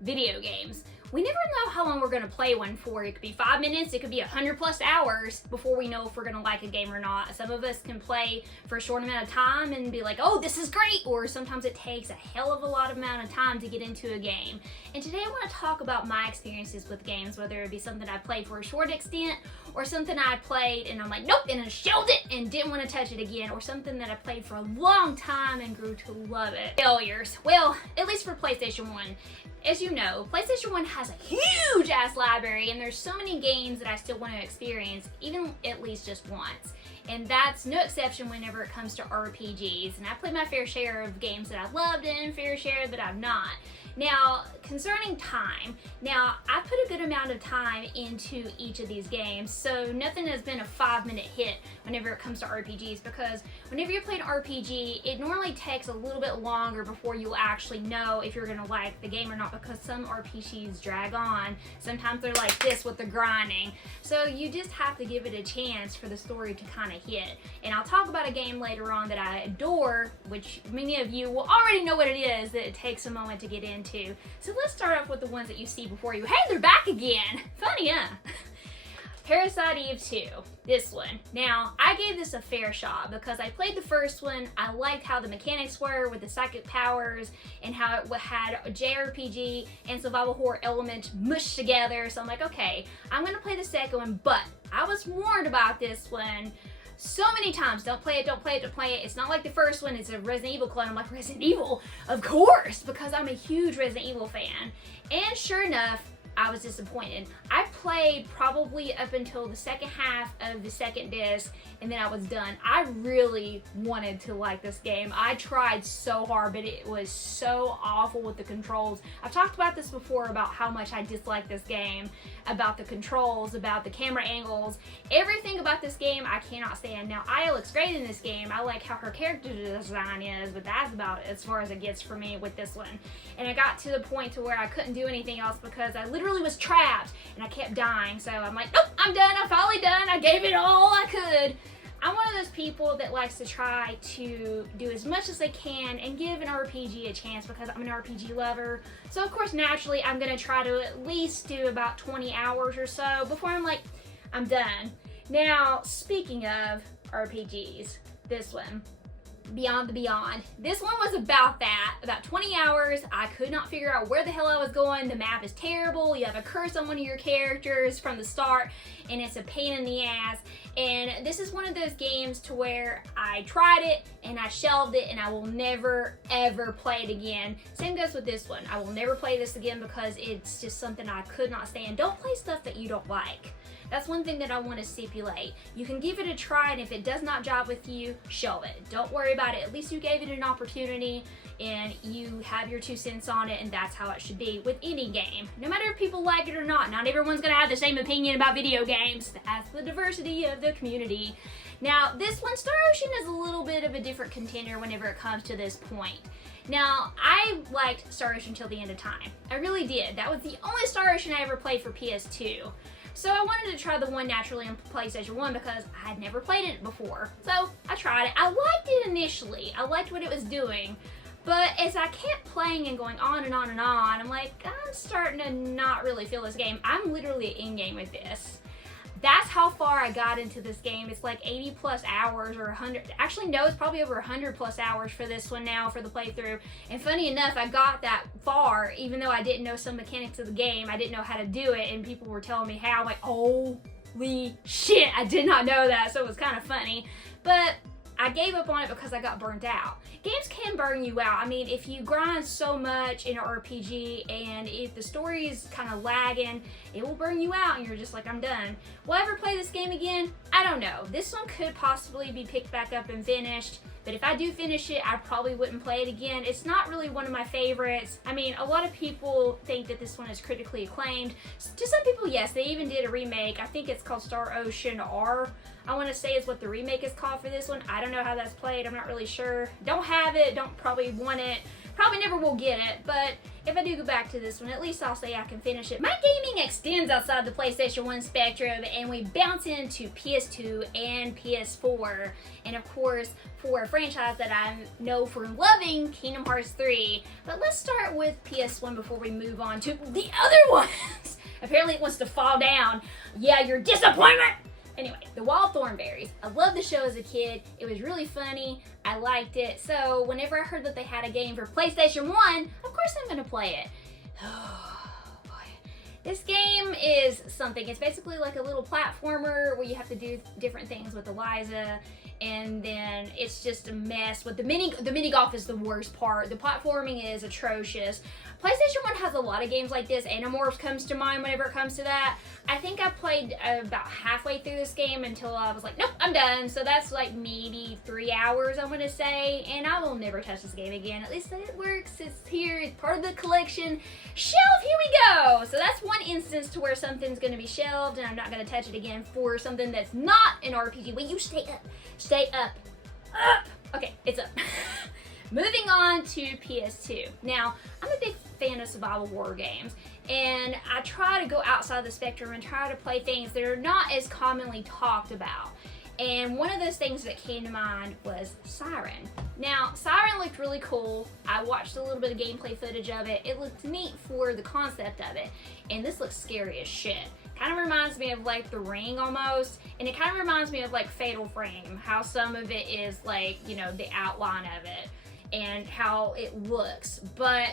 video games. We never know how long we're gonna play one for. It could be 5 minutes, it could be 100+ hours before we know if we're gonna like a game or not. Some of us can play for a short amount of time and be like, oh, this is great, or sometimes it takes a hell of a lot of amount of time to get into a game. And today I wanna talk about my experiences with games, whether it be something I played for a short extent, or something I played and I'm like, nope, and I shelved it and didn't want to touch it again, or something that I played for a long time and grew to love it. Failures. Well, at least for PlayStation 1. As you know, PlayStation 1 has a huge ass library and there's so many games that I still want to experience, even at least just once. And that's no exception whenever it comes to RPGs. And I played my fair share of games that I loved and fair share that I've not. Now, concerning time, I put a good amount of time into each of these games, so nothing has been a 5-minute hit whenever it comes to RPGs, because whenever you're playing RPG, it normally takes a little bit longer before you'll actually know if you're gonna like the game or not, because some RPGs drag on. Sometimes they're like this with the grinding. So you just have to give it a chance for the story to kind of hit. And I'll talk about a game later on that I adore, which many of you will already know what it is, that it takes a moment to get into. So let's start off with the ones that you see before you. Hey, they're back again! Funny, huh? Parasite Eve 2, this one. Now, I gave this a fair shot because I played the first one. I liked how the mechanics were with the psychic powers and how it had a JRPG and survival horror elements mushed together. So I'm like, okay, I'm gonna play the second one, but I was warned about this one so many times. Don't play it, don't play it, don't play it. It's not like the first one, it's a Resident Evil clone. I'm like, Resident Evil? Of course, because I'm a huge Resident Evil fan. And sure enough, I was disappointed. I played probably up until the second half of the second disc, and then I was done. I really wanted to like this game. I tried so hard, but it was so awful with the controls. I've talked about this before about how much I dislike this game, about the controls, about the camera angles, everything about this game I cannot stand. Now, Aya looks great in this game. I like how her character design is, but that's about as far as it gets for me with this one. And I got to the point to where I couldn't do anything else because I literally was trapped and I kept dying. So I'm like, nope, I'm done. I'm finally done. I gave it all I could. I'm one of those people that likes to try to do as much as they can and give an RPG a chance because I'm an RPG lover. So of course, naturally, I'm gonna try to at least do about 20 hours or so before I'm like, I'm done. Now, speaking of RPGs, this one, Beyond the Beyond. This one was about that, about 20 hours. I could not figure out where the hell I was going. The map is terrible. You have a curse on one of your characters from the start, and it's a pain in the ass. And this is one of those games to where I tried it, and I shelved it, and I will never, ever play it again. Same goes with this one. I will never play this again because it's just something I could not stand. Don't play stuff that you don't like. That's one thing that I want to stipulate. You can give it a try, and if it does not jive with you, shelve it. Don't worry about it. At least you gave it an opportunity, and you have your 2 cents on it, and that's how it should be with any game. No matter if people like it or not. Not everyone's going to have the same opinion about video games. That's the diversity of the community. Now, this one, Star Ocean, is a little bit of a different contender whenever it comes to this point. Now, I liked Star Ocean till the end of time. I really did. That was the only Star Ocean I ever played for PS2. So I wanted to try the one naturally on PlayStation 1 because I had never played it before. So I tried it. I liked it initially. I liked what it was doing. But as I kept playing and going on and on and on, I'm like, I'm starting to not really feel this game. I'm literally in-game with this. That's how far I got into this game. It's like 80+ hours or 100. Actually, no, it's probably over 100+ hours for this one now for the playthrough. And funny enough, I got that far even though I didn't know some mechanics of the game. I didn't know how to do it, and people were telling me how. I'm like, holy shit, I did not know that. So it was kind of funny. But I gave up on it because I got burnt out. Games can burn you out. I mean, if you grind so much in an RPG and if the story is kind of lagging, it will burn you out and you're just like, I'm done. Will I ever play this game again? I don't know. This one could possibly be picked back up and finished, but if I do finish it, I probably wouldn't play it again. It's not really one of my favorites. I mean, a lot of people think that this one is critically acclaimed. To some people, yes, they even did a remake. I think it's called Star Ocean R, I want to say is what the remake is called for this one. I don't know how that's played. I'm not really sure. Don't have it. Don't probably want it. Probably never will get it, but if I do go back to this one, at least I'll say I can finish it. My gaming extends outside the PlayStation 1 spectrum, and we bounce into PS2 and PS4. And of course, for a franchise that I know for loving, Kingdom Hearts 3. But let's start with PS1 before we move on to the other ones. Apparently it wants to fall down. Yeah, your disappointment! Anyway, the Wild Thornberries. I loved the show as a kid. It was really funny. I liked it. So whenever I heard that they had a game for PlayStation 1, of course I'm going to play it. Oh, boy. This game is something. It's basically like a little platformer where you have to do different things with Eliza, and then it's just a mess. With the mini golf is the worst part. The platforming is atrocious. PlayStation 1 has a lot of games like this. Animorphs comes to mind whenever it comes to that. I think I played about halfway through this game until I was like, nope, I'm done. So that's like maybe 3 hours, I'm gonna say, and I will never touch this game again. At least it works, it's here, it's part of the collection. Shelf, here we go! So that's one instance to where something's gonna be shelved and I'm not gonna touch it again for something that's not an RPG. Will you stay up? Stay up. Up! Okay, it's up. Moving on to PS2. Now, I'm a big fan of survival horror games, and I try to go outside the spectrum and try to play things that are not as commonly talked about. And one of those things that came to mind was Siren. Now, Siren looked really cool. I watched a little bit of gameplay footage of it. It looked neat for the concept of it, and this looks scary as shit. Kind of reminds me of like The Ring almost, and it kind of reminds me of like Fatal Frame, how some of it is like, you know, the outline of it and how it looks, but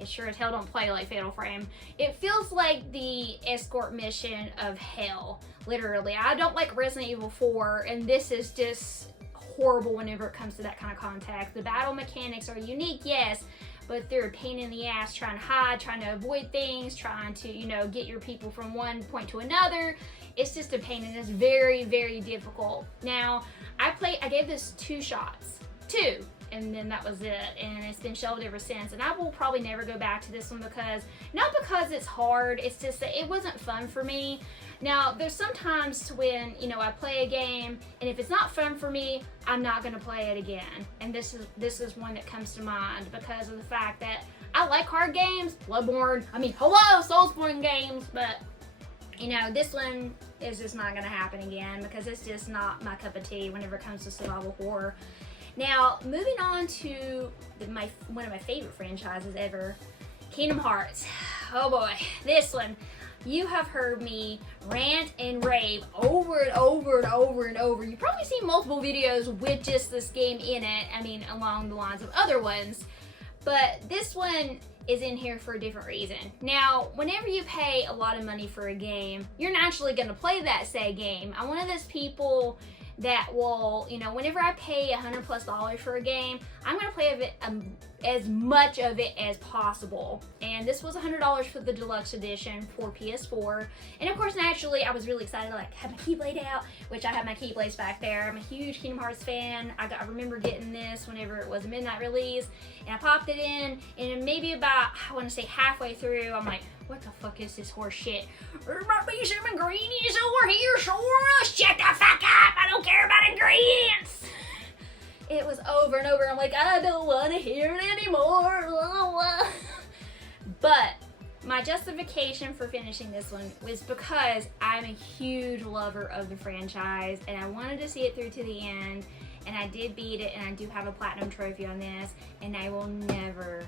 it sure as hell don't play like Fatal Frame. It feels like the escort mission of hell, literally. I don't like Resident Evil 4, and this is just horrible whenever it comes to that kind of contact. The battle mechanics are unique, yes, but they're a pain in the ass trying to hide, trying to avoid things, trying to, you know, get your people from one point to another. It's just a pain, and it's very, very difficult. Now, I gave this 2 shots. 2. And then that was it, and it's been shelved ever since. And I will probably never go back to this one not because it's hard, it's just that it wasn't fun for me. Now, there's sometimes when, you know, I play a game, and if it's not fun for me, I'm not gonna play it again. And this is one that comes to mind because of the fact that I like hard games, Bloodborne, hello, Soulsborne games, but, you know, this one is just not gonna happen again because it's just not my cup of tea whenever it comes to survival horror. Now, moving on to one of my favorite franchises ever, Kingdom Hearts. Oh boy, this one. You have heard me rant and rave over and over and over and over. You've probably seen multiple videos with just this game in it, along the lines of other ones. But this one is in here for a different reason. Now, whenever you pay a lot of money for a game, you're naturally going to play that said game. I'm one of those people that will, you know, whenever I pay $100+ for a game, I'm gonna play as much of it as possible. And this was $100 for the deluxe edition for PS4. And of course, naturally, I was really excited to like have my Keyblade out, which I have my Keyblades back there. I'm a huge Kingdom Hearts fan. I remember getting this whenever it was a midnight release, and I popped it in, and maybe about, I want to say halfway through, I'm like, what the fuck is this horse shit? There might be some ingredients over here, Sora. Shut the fuck up! I don't care about ingredients! It was over and over. I'm like, I don't want to hear it anymore. But my justification for finishing this one was because I'm a huge lover of the franchise, and I wanted to see it through to the end, and I did beat it, and I do have a platinum trophy on this, and I will never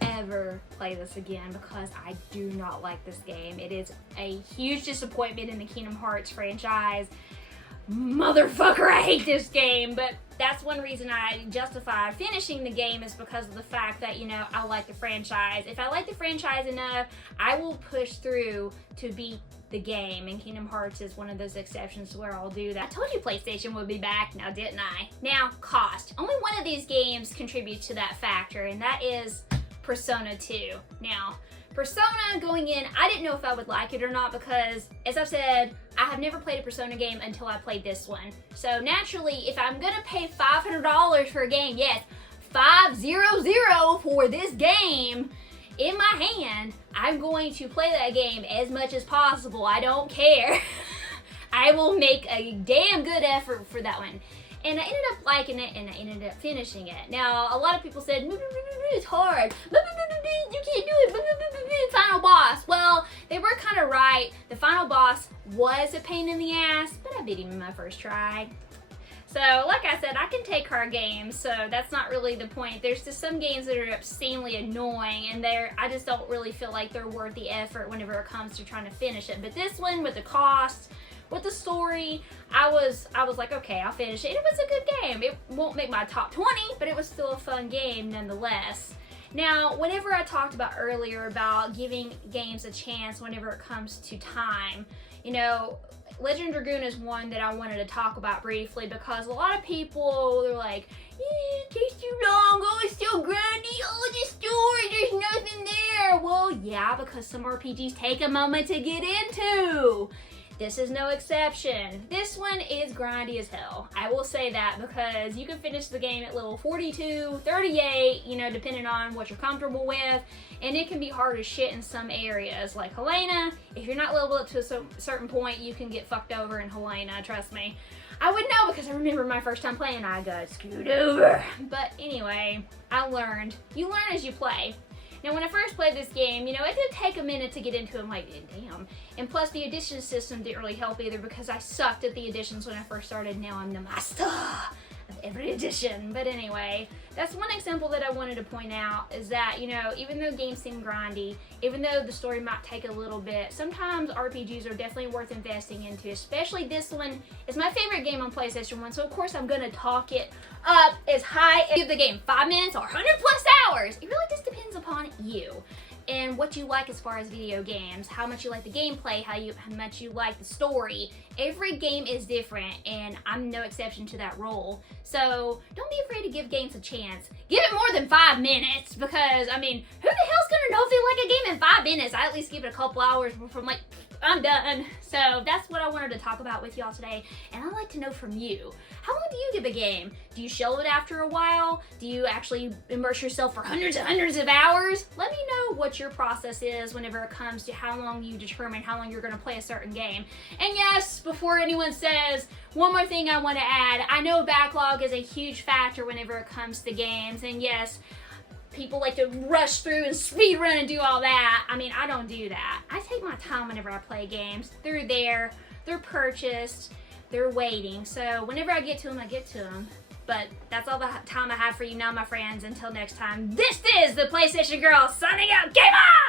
ever play this again because I do not like this game. It is a huge disappointment in the Kingdom Hearts franchise. Motherfucker, I hate this game. But that's one reason I justify finishing the game, is because of the fact that, you know, I like the franchise. If I like the franchise enough, I will push through to beat the game, and Kingdom Hearts is one of those exceptions where I'll do that. I told you PlayStation would be back, now didn't I? Now, cost. Only one of these games contributes to that factor, and that is Persona 2. Now, Persona going in, I didn't know if I would like it or not because, as I've said, I have never played a Persona game until I played this one. So naturally, if I'm gonna pay $500 for a game, yes, 500 for this game in my hand, I'm going to play that game as much as possible. I don't care. I will make a damn good effort for that one. And I ended up liking it, and I ended up finishing it. Now, a lot of people said, it's hard. You can't do it. Final boss. Well, they were kind of right. The final boss was a pain in the ass, but I beat him in my first try. So, like I said, I can take hard games, so that's not really the point. There's just some games that are obscenely annoying, and I just don't really feel like they're worth the effort whenever it comes to trying to finish it. But this one, with the cost, with the story, I was like, okay, I'll finish it. It was a good game. It won't make my top 20, but it was still a fun game nonetheless. Now, whenever I talked about earlier about giving games a chance whenever it comes to time, you know, Legend Dragoon is one that I wanted to talk about briefly because a lot of people are like, it takes too long, oh, it's so grindy, oh, the story, there's nothing there. Well, yeah, because some RPGs take a moment to get into. This is no exception. This one is grindy as hell. I will say that because you can finish the game at level 42, 38, you know, depending on what you're comfortable with, and it can be hard as shit in some areas. Like Helena, if you're not leveled up to a certain point, you can get fucked over in Helena, trust me. I would know because I remember my first time playing, I got screwed over. But anyway, I learned. You learn as you play. Now, when I first played this game, you know, it did take a minute to get into it. I'm like, damn. And plus, the addition system didn't really help either because I sucked at the additions when I first started. Now I'm the master of every addition. But anyway, that's one example that I wanted to point out is that, you know, even though games seem grindy, even though the story might take a little bit, sometimes RPGs are definitely worth investing into, especially this one. It's my favorite game on PlayStation 1, so of course I'm going to talk it up as high as give the game 5 minutes or 100 plus hours. It really just depends upon you and what you like as far as video games, how much you like the gameplay, how much you like the story. Every game is different, and I'm no exception to that rule. So don't be afraid to give games a chance. Give it more than 5 minutes because, I mean, who the hell's gonna know if they like a game in 5 minutes? I at least give it a couple hours before I'm like, I'm done. So that's what I wanted to talk about with y'all today, and I'd like to know from you. How long do you give a game? Do you shelve it after a while? Do you actually immerse yourself for hundreds and hundreds of hours? Let me know what your process is whenever it comes to how long you determine how long you're going to play a certain game. And yes, before anyone says, one more thing I want to add, I know backlog is a huge factor whenever it comes to games, and yes, people like to rush through and speed run and do all that. I mean, I don't do that. I take my time whenever I play games. They're there, they're purchased, they're waiting. So whenever I get to them, I get to them. But that's all the time I have for you now, my friends. Until next time, this is the PlayStation Girl signing out. Game on!